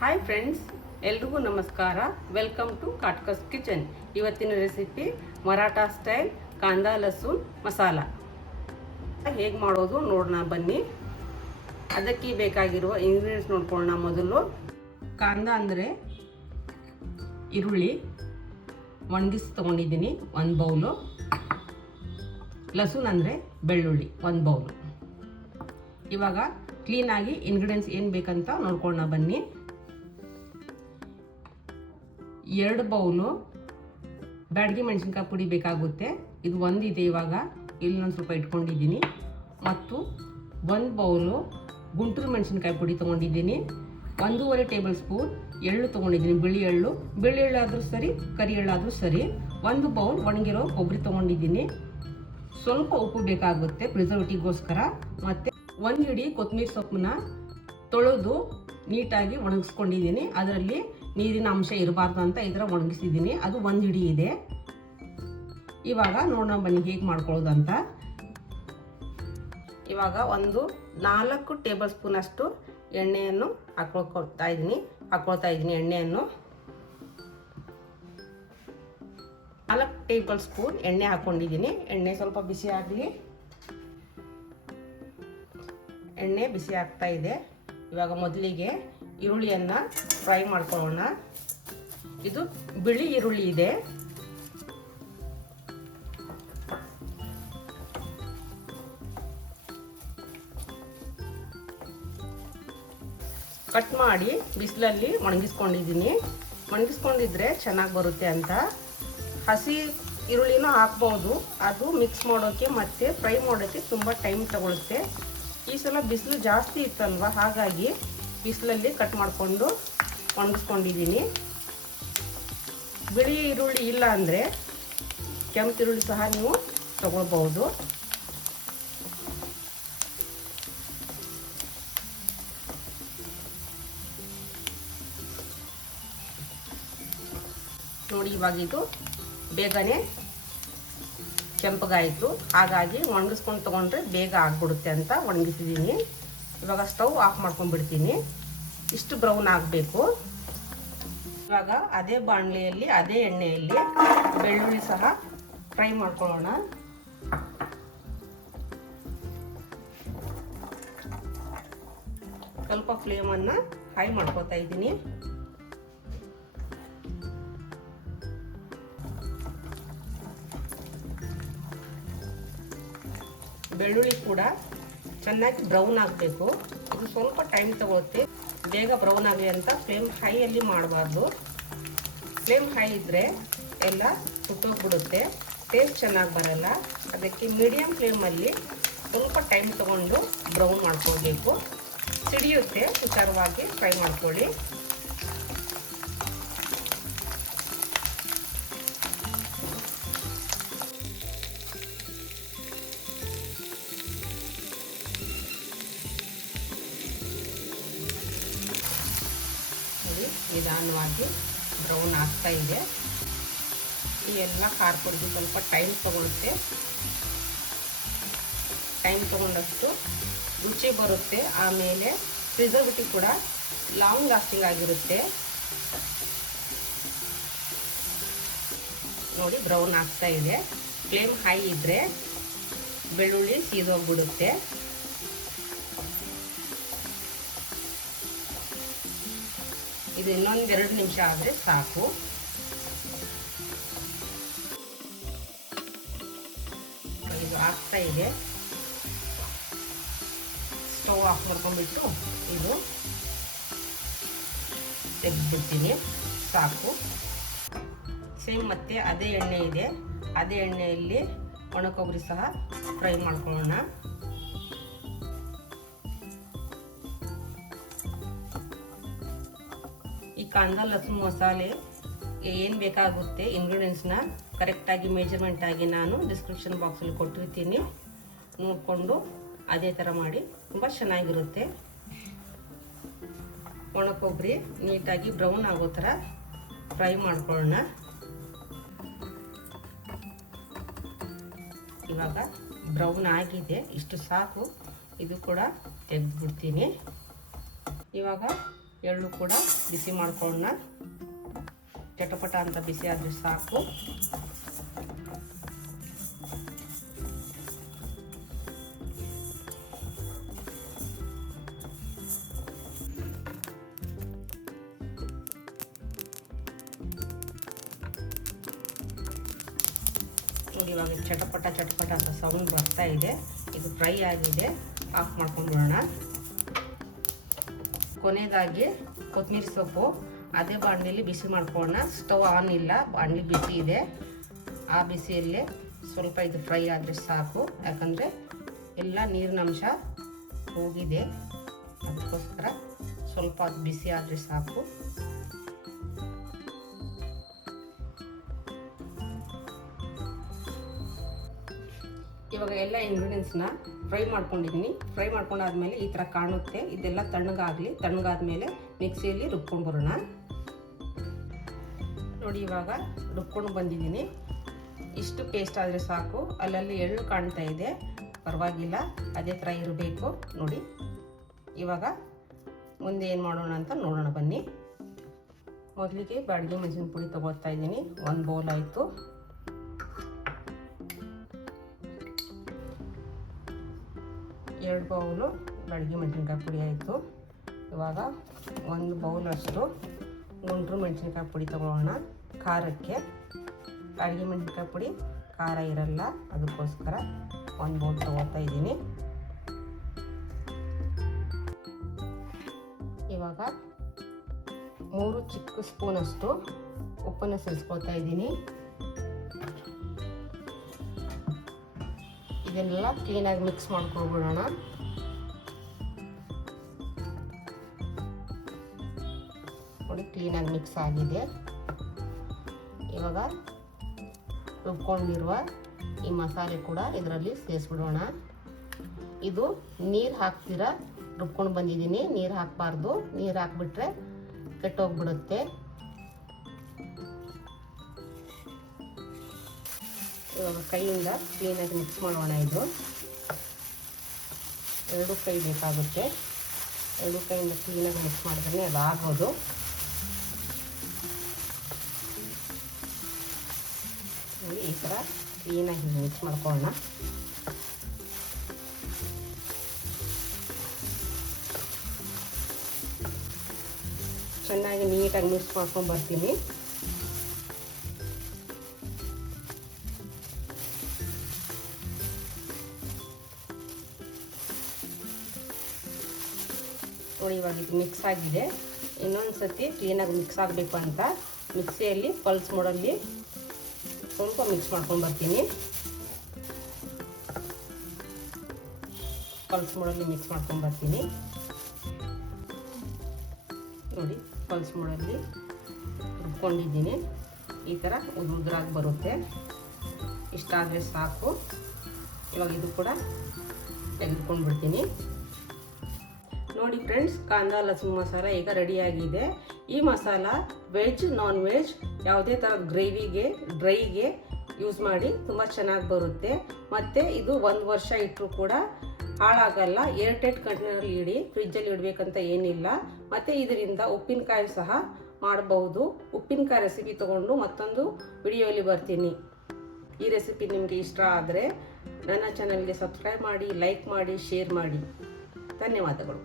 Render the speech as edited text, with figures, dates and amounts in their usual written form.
Hi friends, ಎಲ್ರಿಗೂ ನಮಸ್ಕಾರ. Welcome to Katkas kitchen. ಇವತ್ತಿನ ರೆಸಿಪಿ ಮರಾಠ ಸ್ಟೈಲ್ ಕಾಂದಾ ಲಸೂನ್ ಮಸಾಲ. ಹೇಗೆ ಮಾಡೋದು ನೋಡೋಣ ಬನ್ನಿ. ಅದಕ್ಕೆ ಬೇಕಾಗಿರುವ ಇಂಗ್ರೀಡಿಯೆಂಟ್ಸ್ ನೋಡ್ಕೊಳ್ಳೋಣ. ಮೊದಲು ಕಾಂದಾ ಅಂದರೆ ಈರುಳ್ಳಿ ಒಣಗಿಸಿ ತೊಗೊಂಡಿದ್ದೀನಿ 1 ಬೌಲು. ಲಸೂನ್ ಅಂದರೆ ಬೆಳ್ಳುಳ್ಳಿ 1 ಬೌಲು. ಇವಾಗ ಕ್ಲೀನಾಗಿ ಇಂಗ್ರೀಡಿಯೆಂಟ್ಸ್ ಏನು ಬೇಕಂತ ನೋಡ್ಕೊಳ್ಳೋಣ ಬನ್ನಿ. 2 ಬೌಲು ಬ್ಯಾಡಗಿ ಮೆಣಸಿನ್ಕಾಯಿ ಪುಡಿ ಬೇಕಾಗುತ್ತೆ. ಇದು ಒಂದಿದೆ, ಇವಾಗ ಇಲ್ಲೊಂದು ಸ್ವಲ್ಪ ಇಟ್ಕೊಂಡಿದ್ದೀನಿ. ಮತ್ತು 1 ಬೌಲು ಗುಂಟೂರು ಮೆಣಸಿನ್ಕಾಯಿ ಪುಡಿ ತೊಗೊಂಡಿದ್ದೀನಿ. 1.5 ಟೇಬಲ್ ಸ್ಪೂನ್ ಎಳ್ಳು ತೊಗೊಂಡಿದ್ದೀನಿ, ಬಿಳಿ ಎಳ್ಳು ಆದರೂ ಸರಿ, ಕರಿ ಎಳ್ಳಾದರೂ ಸರಿ. 1 ಬೌಲ್ ಒಣಗಿರೋ ಕೊಬ್ಬರಿ ತೊಗೊಂಡಿದ್ದೀನಿ. ಸ್ವಲ್ಪ ಉಪ್ಪು ಬೇಕಾಗುತ್ತೆ ಪ್ರಿಸರ್ವೇಟಿವ್ಗೋಸ್ಕರ. ಮತ್ತು 1 ಹಿಡಿ ಕೊತ್ತಂಬರಿ ಸೊಪ್ಪನ್ನ ತೊಳೆದು ನೀಟಾಗಿ ಒಣಗಿಸ್ಕೊಂಡಿದ್ದೀನಿ. ಅದರಲ್ಲಿ ನೀರಿನ ಅಂಶ ಇರಬಾರ್ದು ಅಂತ ಇದರ ಒಣಗಿಸಿದ್ದೀನಿ. ಅದು 1 ಹಿಡಿ ಇದೆ. ಇವಾಗ ನೋಡೋಣ ಬನ್ನಿ ಹೇಗೆ ಮಾಡ್ಕೊಳ್ಳೋದು ಅಂತ. ಇವಾಗ 4 ಟೇಬಲ್ ಸ್ಪೂನ್ ಅಷ್ಟು ಎಣ್ಣೆಯನ್ನು ಹಾಕ್ಕೊಳ್ತಾ ಇದ್ದೀನಿ. ಎಣ್ಣೆಯನ್ನು 4 ಟೇಬಲ್ ಸ್ಪೂನ್ ಎಣ್ಣೆ ಹಾಕ್ಕೊಂಡಿದ್ದೀನಿ. ಎಣ್ಣೆ ಸ್ವಲ್ಪ ಬಿಸಿ ಆಗಲಿ. ಎಣ್ಣೆ ಬಿಸಿ ಆಗ್ತಾ ಇದೆ. ಇವಾಗ ಮೊದಲಿಗೆ ಈರುಳ್ಳಿಯನ್ನು ಫ್ರೈ ಮಾಡ್ಕೊಳ್ಳೋಣ. ಇದು ಬಿಳಿ ಈರುಳ್ಳಿ ಇದೆ. ಕಟ್ ಮಾಡಿ ಬಿಸಿಲಲ್ಲಿ ಒಣಗಿಸ್ಕೊಂಡಿದ್ದೀನಿ. ಒಣಗಿಸ್ಕೊಂಡಿದ್ರೆ ಚೆನ್ನಾಗಿ ಬರುತ್ತೆ ಅಂತ. ಹಸಿ ಈರುಳ್ಳಿನೂ ಹಾಕ್ಬೋದು. ಅದು ಮಿಕ್ಸ್ ಮಾಡೋಕ್ಕೆ ಮತ್ತು ಫ್ರೈ ಮಾಡೋಕ್ಕೆ ತುಂಬ ಟೈಮ್ ತಗೊಳುತ್ತೆ. ಈ ಸಲ ಬಿಸಿಲು ಜಾಸ್ತಿ ಇತ್ತಲ್ವ, ಹಾಗಾಗಿ ಬಿಸಿಲಲ್ಲಿ ಕಟ್ ಮಾಡಿಕೊಂಡು ಒಣಗಿಸ್ಕೊಂಡಿದ್ದೀನಿ. ಬಿಳಿ ಈರುಳ್ಳಿ ಇಲ್ಲ ಅಂದರೆ ಕೆಂಪು ಈರುಳ್ಳಿ ಸಹ ನೀವು ತಗೊಳ್ಬೋದು. ನೋಡಿ, ಇವಾಗ ಇದು ಬೇಗನೆ ಕೆಂಪಗಾಯಿತು. ಹಾಗಾಗಿ ಒಣಗಿಸ್ಕೊಂಡು ತೊಗೊಂಡ್ರೆ ಬೇಗ ಆಗಿಬಿಡುತ್ತೆ ಅಂತ ಒಣಗಿಸಿದ್ದೀನಿ. ಇವಾಗ ಸ್ಟವ್ ಆಫ್ ಮಾಡ್ಕೊಂಡ್ಬಿಡ್ತೀನಿ. ಇಷ್ಟು ಬ್ರೌನ್ ಆಗಬೇಕು. ಇವಾಗ ಅದೇ ಬಾಣಲೆಯಲ್ಲಿ, ಅದೇ ಎಣ್ಣೆಯಲ್ಲಿ ಬೆಳ್ಳುಳ್ಳಿ ಸಹ ಫ್ರೈ ಮಾಡ್ಕೊಳ್ಳೋಣ. ಸ್ವಲ್ಪ ಫ್ಲೇಮನ್ನು ಹೈ ಮಾಡ್ಕೊತಾ ಇದ್ದೀನಿ. ಬೆಳ್ಳುಳ್ಳಿ ಕೂಡ ಚೆನ್ನಾಗಿ ಬ್ರೌನ್ ಆಗಬೇಕು. ಇದು ಸ್ವಲ್ಪ ಟೈಮ್ ತಗೊಳುತ್ತೆ. ಬೇಗ ಬ್ರೌನ್ ಆಗಲಿ ಅಂತ ಫ್ಲೇಮ್ ಹೈಯಲ್ಲಿ ಮಾಡಬಾರ್ದು. ಫ್ಲೇಮ್ ಹೈ ಇದ್ದರೆ ಎಲ್ಲ ಸುಟ್ಟೋಗ್ಬಿಡುತ್ತೆ, ಟೇಸ್ಟ್ ಚೆನ್ನಾಗಿ ಬರಲ್ಲ. ಅದಕ್ಕೆ ಮೀಡಿಯಮ್ ಫ್ಲೇಮಲ್ಲಿ ಸ್ವಲ್ಪ ಟೈಮ್ ತಗೊಂಡು ಬ್ರೌನ್ ಮಾಡ್ಕೊಳ್ಬೇಕು. ಸಿಡಿಯುತ್ತೆ, ಸುಚಾರವಾಗಿ ಫ್ರೈ ಮಾಡ್ಕೊಳ್ಳಿ. ನಿಧಾನವಾಗಿ ಬ್ರೌನ್ ಆಗ್ತಾ ಇದೆ. ಈ ಎಲ್ಲ ಖಾರ ಪುಡಿ ಸ್ವಲ್ಪ ಟೈಮ್ ತಗೊಳುತ್ತೆ. ಟೈಮ್ ತಗೊಂಡಷ್ಟು ರುಚಿ ಬರುತ್ತೆ. ಆಮೇಲೆ ಪ್ರಿಸರ್ವೇಟಿವ್ ಕೂಡ ಲಾಂಗ್ ಲಾಸ್ಟಿಂಗ್ ಆಗಿರುತ್ತೆ. ನೋಡಿ, ಬ್ರೌನ್ ಆಗ್ತಾ ಇದೆ. ಫ್ಲೇಮ್ ಹೈ ಇದ್ದರೆ ಬೆಳ್ಳುಳ್ಳಿ ಸೀದೋಗ್ಬಿಡುತ್ತೆ. ಇದು ಇನ್ನೊಂದು 2 ನಿಮಿಷ ಆದರೆ ಸಾಕು. ಇದು ಆಗ್ತಾ ಇದೆ. ಸ್ಟವ್ ಆಫ್ ಮಾಡ್ಕೊಂಡ್ಬಿಟ್ಟು ಇದು ತೆಗೆದ್ಬಿಡ್ತೀನಿ. ಸಾಕು. ಸೇಮ್ ಮತ್ತೆ ಅದೇ ಎಣ್ಣೆ ಇದೆ. ಅದೇ ಎಣ್ಣೆಯಲ್ಲಿ ಒಣ ಕೊಬ್ಬರಿ ಸಹ ಫ್ರೈ ಮಾಡ್ಕೊಳ್ಳೋಣ. ಈ ಕಾಂದಾ ಲಸೂನ್ ಮಸಾಲೆ ಏನು ಬೇಕಾಗುತ್ತೆ ಇಂಗ್ರೀಡಿಯೆಂಟ್ಸ್ನ ಕರೆಕ್ಟಾಗಿ ಮೆಜರ್ಮೆಂಟ್ ಆಗಿ ನಾನು ಡಿಸ್ಕ್ರಿಪ್ಷನ್ ಬಾಕ್ಸಲ್ಲಿ ಕೊಟ್ಟಿರ್ತೀನಿ. ನೋಡಿಕೊಂಡು ಅದೇ ಥರ ಮಾಡಿ, ತುಂಬ ಚೆನ್ನಾಗಿರುತ್ತೆ. ಒಣ ಕೊಬ್ಬರಿ ನೀಟಾಗಿ ಬ್ರೌನ್ ಆಗೋ ಥರ ಫ್ರೈ ಮಾಡ್ಕೊಳ್ಳೋಣ. ಇವಾಗ ಬ್ರೌನ್ ಆಗಿದೆ, ಇಷ್ಟು ಸಾಕು. ಇದು ಕೂಡ ತೆಗೆದುಬಿಡ್ತೀನಿ. ಇವಾಗ ಎಳ್ಳು ಕೂಡ ಬಿಸಿ ಮಾಡ್ಕೊಳ್ಳೋಣ. ಚಟಪಟ ಅಂತ ಬಿಸಿ ಆದರೆ ಸಾಕು. ನೋಡಿ ಇವಾಗ ಚಟಪಟ ಅಂತ ಸೌಂಡ್ ಬರ್ತಾ ಇದೆ. ಇದು ಫ್ರೈ ಆಗಿದೆ, ಆಫ್ ಮಾಡ್ಕೊಂಡ್ಬಿಡೋಣ. ಕೊನೆಯದಾಗಿ ಕೊತ್ತಂಬರಿ ಸೊಪ್ಪು ಅದೇ ಬಾಣಲಿಲಿ ಬಿಸಿ ಮಾಡ್ಕೊಳ್ಳೋಣ. ಸ್ಟವ್ ಆನ್ ಇಲ್ಲ, ಬಾಣಲಿ ಬಿಸಿ ಇದೆ. ಆ ಬಿಸಿಯಲ್ಲೇ ಸ್ವಲ್ಪ ಇದು ಫ್ರೈ ಆದರೆ ಸಾಕು, ಯಾಕಂದರೆ ಎಲ್ಲ ನೀರಿನ ಅಂಶ ಹೋಗಿದೆ. ಅದಕ್ಕೋಸ್ಕರ ಸ್ವಲ್ಪ ಅದು ಬಿಸಿ ಆದರೆ ಸಾಕು. ಇವಾಗ ಎಲ್ಲ ಇಂಗ್ರೀಡಿಯೆಂಟ್ಸ್ನ ಫ್ರೈ ಮಾಡ್ಕೊಂಡಿದ್ದೀನಿ. ಫ್ರೈ ಮಾಡ್ಕೊಂಡಾದ್ಮೇಲೆ ಈ ಥರ ಕಾಣುತ್ತೆ. ಇದೆಲ್ಲ ತಣ್ಣಗಾದ್ಮೇಲೆ ಮಿಕ್ಸಿಯಲ್ಲಿ ರುಬ್ಕೊಂಡು ಬರೋಣ. ನೋಡಿ ಇವಾಗ ರುಬ್ಕೊಂಡು ಬಂದಿದ್ದೀನಿ. ಇಷ್ಟು ಪೇಸ್ಟ್ ಆದರೆ ಸಾಕು. ಅಲ್ಲಲ್ಲಿ ಎಳ್ಳು ಕಾಣ್ತಾ ಇದೆ, ಪರವಾಗಿಲ್ಲ, ಅದೇ ಥರ ಇರಬೇಕು. ನೋಡಿ ಇವಾಗ ಮುಂದೆ ಏನು ಮಾಡೋಣ ಅಂತ ನೋಡೋಣ ಬನ್ನಿ. ಮೊದಲಿಗೆ ಬ್ಯಾಡಗಿ ಮೆಣಸಿನ ಪುಡಿ ತೊಗೊಳ್ತಾ ಇದ್ದೀನಿ. 1 ಬೌಲ್ ಆಯಿತು. ಎರಡು ಬೌಲು ಬ್ಯಾಡಗಿ ಮೆಣಸಿನ್ಕಾಯಿ ಪುಡಿ ಆಯಿತು. ಇವಾಗ 1 ಬೌಲಷ್ಟು ಗುಂಟೂರು ಮೆಣಸಿನ್ಕಾಯಿ ಪುಡಿ ತೊಗೊಳ್ಳೋಣ. ಖಾರಕ್ಕೆ ಬ್ಯಾಡಗಿ ಮೆಣಸಿನ್ಕಾಯಿ ಪುಡಿ ಖಾರ ಇರಲ್ಲ, ಅದಕ್ಕೋಸ್ಕರ 1 ಬೌಲ್ ತೊಗೊಳ್ತಾ ಇದ್ದೀನಿ. ಇವಾಗ 3 ಚಿಕ್ಕ ಸ್ಪೂನಷ್ಟು ಉಪ್ಪನ್ನು ಸೇರಿಸ್ಕೊಳ್ತಾ ಇದ್ದೀನಿ. ಇದೆಲ್ಲ ಕ್ಲೀನಾಗಿ ಮಿಕ್ಸ್ ಮಾಡ್ಕೊಬಿಡೋಣ. ನೋಡಿ ಕ್ಲೀನಾಗಿ ಮಿಕ್ಸ್ ಆಗಿದೆ. ಇವಾಗ ರುಬ್ಕೊಂಡಿರುವ ಈ ಮಸಾಲೆ ಕೂಡ ಇದರಲ್ಲಿ ಸೇರಿಸ್ಬಿಡೋಣ. ಇದು ನೀರು ಹಾಕ್ತೀರ ರುಬ್ಕೊಂಡು ಬಂದಿದ್ದೀನಿ. ನೀರು ಹಾಕಬಾರ್ದು, ನೀರು ಹಾಕ್ಬಿಟ್ರೆ ಕೆಟ್ಟೋಗ್ಬಿಡುತ್ತೆ. ಇವಾಗ ಕೈಯಿಂದ ಕ್ಲೀನಾಗಿ ಮಿಕ್ಸ್ ಮಾಡೋಣ. ಇದು 2 ಕೈ ಬೇಕಾಗುತ್ತೆ. 2 ಕೈಯಿಂದ ಕ್ಲೀನಾಗಿ ಮಿಕ್ಸ್ ಮಾಡಿದ್ರೆ ಅದು ಆಗೋದು. ಈ ಥರ ಕ್ಲೀನಾಗಿ ಮಿಕ್ಸ್ ಮಾಡ್ಕೊಳ್ಳೋಣ. ಚೆನ್ನಾಗಿ ನೀಟಾಗಿ ಮಿಕ್ಸ್ ಮಾಡ್ಕೊಂಡು ಬರ್ತೀನಿ. ನೋಡಿ ಇವಾಗ ಇದು ಮಿಕ್ಸ್ ಆಗಿದೆ. ಇನ್ನೊಂದು ಸತಿ ಕ್ಲೀನಾಗಿ ಮಿಕ್ಸ್ ಆಗಬೇಕು ಅಂತ ಮಿಕ್ಸಿಯಲ್ಲಿ ಪಲ್ಸ್ ಮೋಡಲ್ಲಿ ಸ್ವಲ್ಪ ಮಿಕ್ಸ್ ಮಾಡ್ಕೊಂಡು ಬರ್ತೀನಿ. ಪಲ್ಸ್ ಮೋಡಲ್ಲಿ ಮಿಕ್ಸ್ ಮಾಡ್ಕೊಂಡು ಬರ್ತೀನಿ. ನೋಡಿ ಪಲ್ಸ್ ಮೋಡಲ್ಲಿ ರುಬ್ಕೊಂಡಿದ್ದೀನಿ. ಈ ಥರ ಉದ್ರಾಗಿ ಬರುತ್ತೆ. ಇಷ್ಟ ಆದರೆ ಸಾಕು. ಇವಾಗ ಇದು ಕೂಡ ತೆಗೆದುಕೊಂಡು ಬಿಡ್ತೀನಿ. ನೋಡಿ ಫ್ರೆಂಡ್ಸ್, ಕಾಂದಾ ಲಸೂನ್ ಮಸಾಲ ಈಗ ರೆಡಿಯಾಗಿದೆ. ಈ ಮಸಾಲ ವೆಜ್ ನಾನ್ ವೆಜ್ ಯಾವುದೇ ಥರದ ಗ್ರೇವಿಗೆ ಡ್ರೈಗೆ ಯೂಸ್ ಮಾಡಿ ತುಂಬ ಚೆನ್ನಾಗಿ ಬರುತ್ತೆ. ಮತ್ತು ಇದು 1 ವರ್ಷ ಇಟ್ಟರೂ ಕೂಡ ಹಾಳಾಗಲ್ಲ. ಏರ್ಟೈಟ್ ಕಂಟೈನರಲ್ಲಿ ಇಡಿ, ಫ್ರಿಜ್ಜಲ್ಲಿ ಇಡಬೇಕಂತ ಏನಿಲ್ಲ. ಮತ್ತು ಇದರಿಂದ ಉಪ್ಪಿನಕಾಯಿ ಸಹ ಮಾಡಬಹುದು. ಉಪ್ಪಿನಕಾಯಿ ರೆಸಿಪಿ ತೊಗೊಂಡು ಮತ್ತೊಂದು ವಿಡಿಯೋಲಿ ಬರ್ತೀನಿ. ಈ ರೆಸಿಪಿ ನಿಮಗೆ ಇಷ್ಟ ಆದರೆ ನನ್ನ ಚಾನಲ್ಗೆ ಸಬ್ಸ್ಕ್ರೈಬ್ ಮಾಡಿ, ಲೈಕ್ ಮಾಡಿ, ಶೇರ್ ಮಾಡಿ. ಧನ್ಯವಾದಗಳು.